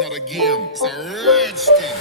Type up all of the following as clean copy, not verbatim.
not a game, it's a rich thing.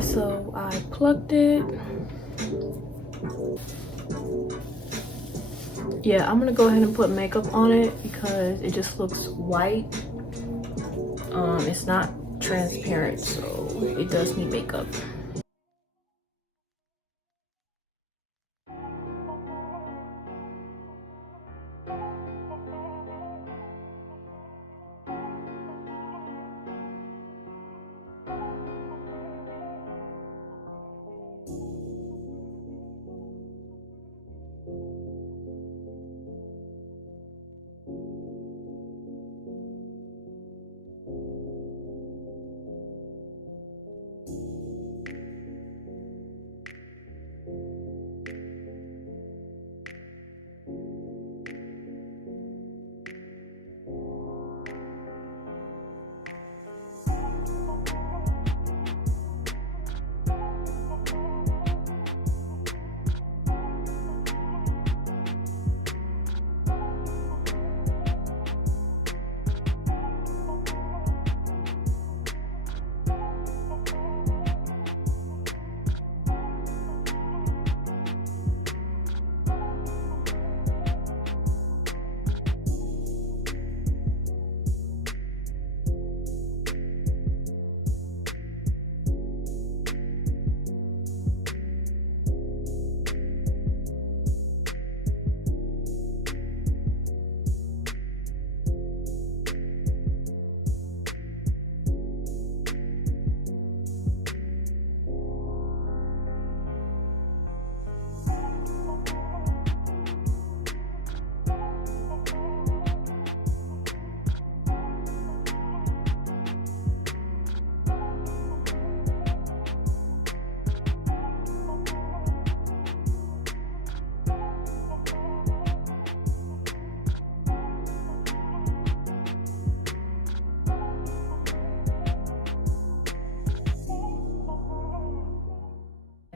So I plucked it. Yeah, I'm gonna go ahead and put makeup on it because it just looks white. It's not transparent, so it does need makeup.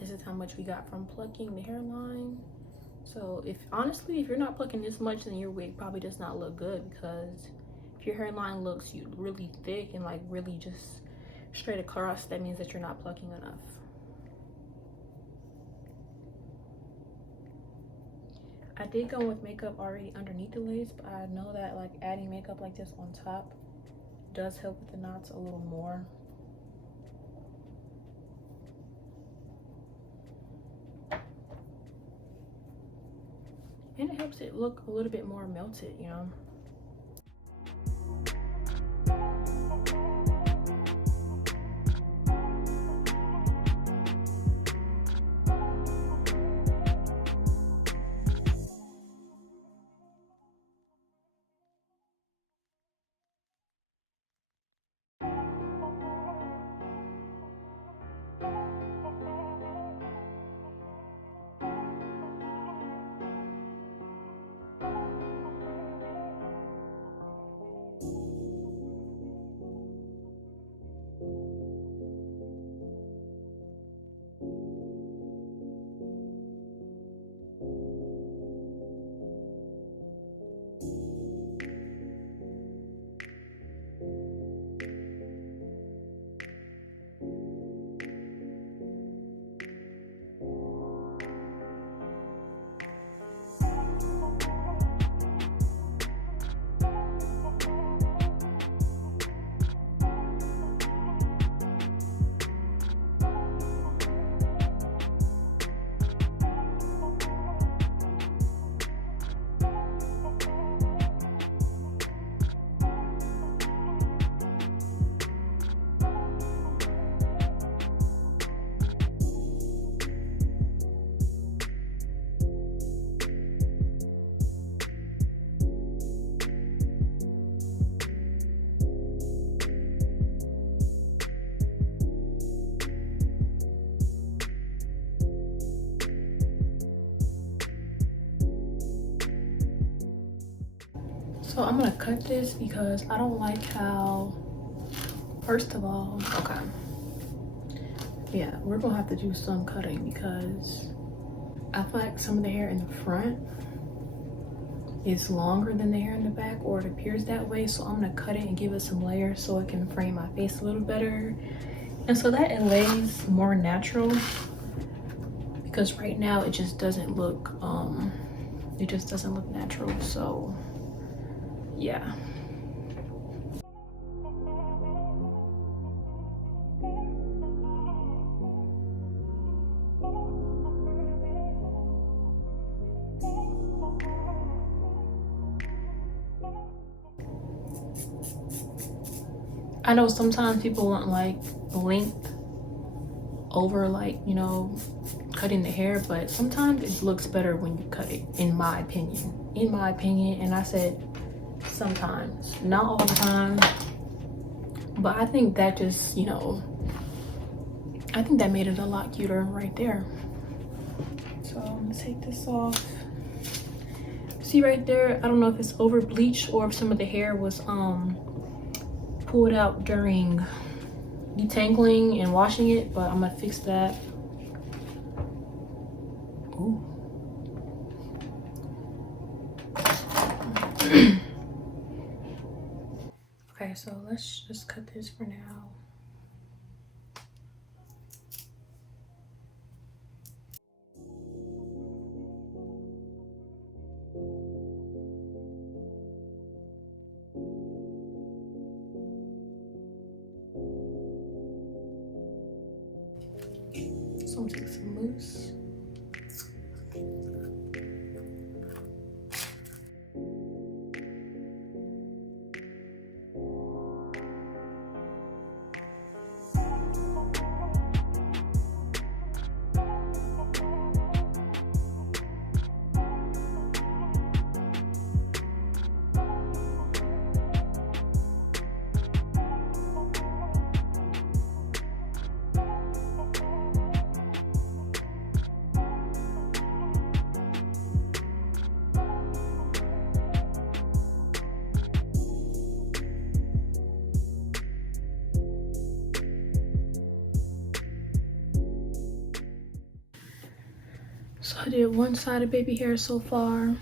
This is how much we got from plucking the hairline. So if honestly, if you're not plucking this much, then your wig probably does not look good, because if your hairline looks really thick and like really just straight across, that means that you're not plucking enough. I did go with makeup already underneath the lace, but I know that like adding makeup like this on top does help with the knots a little more. And it helps it look a little bit more melted, you know. So I'm gonna cut this because I don't like how, first of all, okay. Yeah, we're gonna have to do some cutting because I feel like some of the hair in the front is longer than the hair in the back, or it appears that way. So I'm gonna cut it and give it some layers so it can frame my face a little better. And so that it lays more natural, because right now it just doesn't look, it just doesn't look natural. So yeah. I know sometimes people want like length over like, you know, cutting the hair, but sometimes it looks better when you cut it, in my opinion. And I said sometimes, not all the time, but I think that just, you know, I think that made it a lot cuter right there. So I'm gonna take this off. See right there, I don't know if it's over bleached or if some of the hair was pulled out during detangling and washing it, but I'm gonna fix that. Ooh. Okay, so let's just cut this for now. So I'm gonna take some mousse. So I did one side of baby hair so far.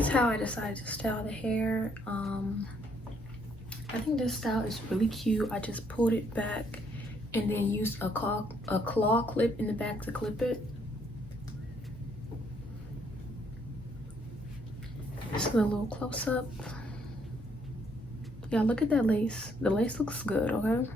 is how I decided to style the hair. I think this style is really cute. I just pulled it back and then used a claw clip in the back to clip it. Just a little close up. Yeah, look at that lace. The lace looks good, okay?